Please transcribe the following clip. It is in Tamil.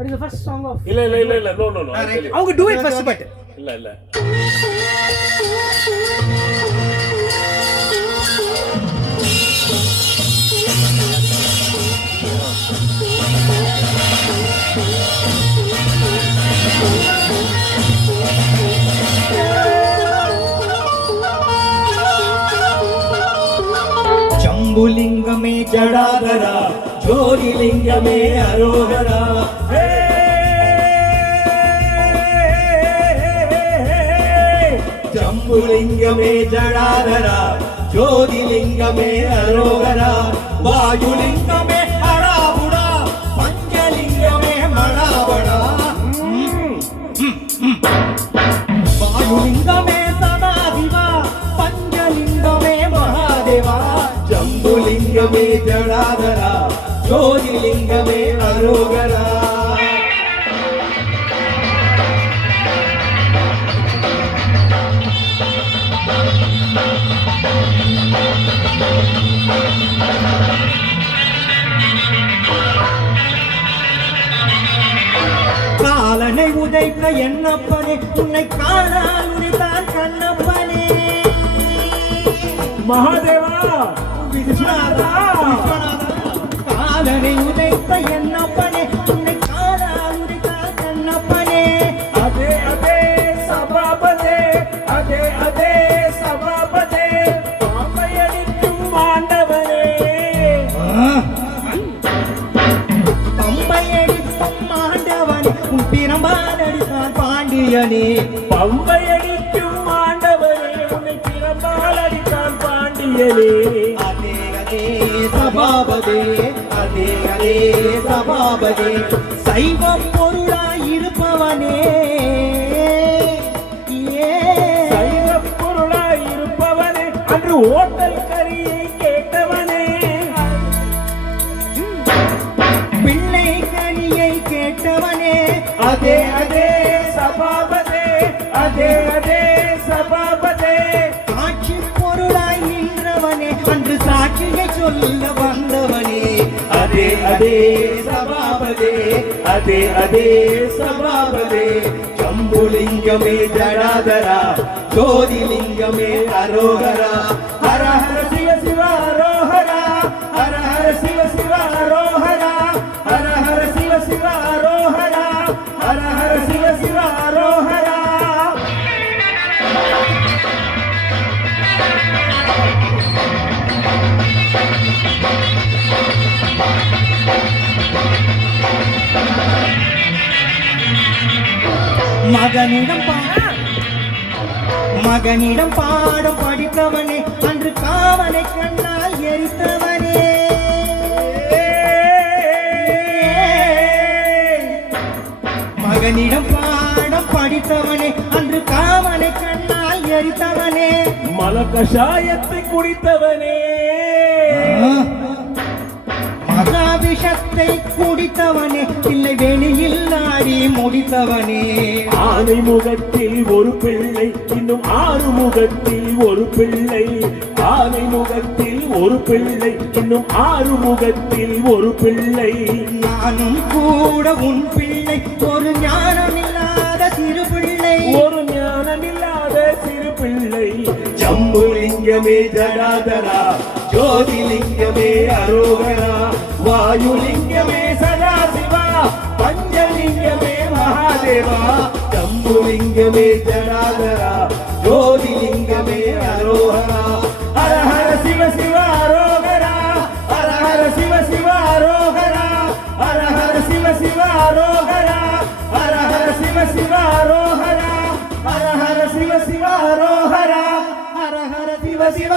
What is the first song of? இல்ல நோ அவங்க do it first but. இல்ல शंभुलिंगमे जडाधरा ज्योतिलिंगमे अरोगरा शंभुलिंगमे जडाधरा ज्योतिलिंगमे अरोगरा वायुलिंगमे हराबुड़ा पंचलिंगमे मणाबड़ा वायुलिंगमे सदाशिवा पंचलिंगमे महादेवा शंभुलिंगमे जडाधरा ज्योतिलिंगमे अरोगरा காலனை உதைத்த என்னப்பனே உன்னை காணால் உரைத்தான் கண்ணப்பனே மகாதேவா விஸ்வநாதா காலனை உதைத்த என்னப்பனே உன்னை காணால் உரைத்தான் கண்ணப்பனே அதே சபாபதே அதே சபாபதே பாம்பையடிக்கும் ஆண்டவனே பம்பையடிக்கும் ஆண்டவனே உன் பிரம்பால் அடித்தான் பாண்டியனே பம்பையடிக்கும் ஆண்டவனே உன்னை பிரம்பால் அடித்தான் பாண்டியனே அதே சபாபதே அதே சபாபதே சைவ பொருளாய் இருப்பவனே சைவ பொருளாய் இருப்பவனே அன்று ஓட்டல் கரியை கேட்டவனே பிள்ளை கனியை கேட்டவனே அதே சபாபதே அதே சபாபதே காட்சி பொருளாய் நின்றவனே அன்று சாட்சியை சொல்ல வந்தவனே அதே சபாபதே அதே சபாபதே शंभुलिंगमे जडाधरा ज्योतिलिंगमे अरोगरा ஹர ஹர சிவ சிவ அரோஹரா ஹர ஹர சிவ சிவ அரோஹரா ஹர ஹர சிவ சிவ அரோஹரா ஹர ஹர சிவ சிவ அரோஹரா மகனிடம் பாடம் படித்தவனே அன்று காவலை கண்ணால் எரித்தவனே மகனிடம் பாடம் படித்தவனே அன்று காவலை கண்ணால் எரித்தவனே மல கஷாயத்தை குடித்தவனே மகாவிஷத்தை குடித்தவனே இல்லை வெளியில் நாடி முடித்தவனே ஆனை முகத்தில் ஒரு பிள்ளை இன்னும் 6 முகத்தில் ஒரு பிள்ளை ஆனை முகத்தில் ஒரு பிள்ளை இன்னும் 6 முகத்தில் ஒரு பிள்ளை நானும் கூட உன் பிள்ளை ஒரு ஞானம் இல்லாத சிறு பிள்ளை ஒரு ஞானம் இல்லாத சிறு பிள்ளை शंभुलिंगमे जडाधरा ज्योतिलिंगमे अरोगरा वायुलिंगमे सदाशिवा पंचलिंगमे महादेवा शंभुलिंगमे जडाधरा ज्योतिलिंगमे अरोगरा हर हर शिव शिव अरोगरा हर हर शिव शिव अरोगरा हर हर शिव शिव अरोगरा हर हर शिव शिव अरोगरा हर हर शिव शिव अरोगरा हर हर शिव शिव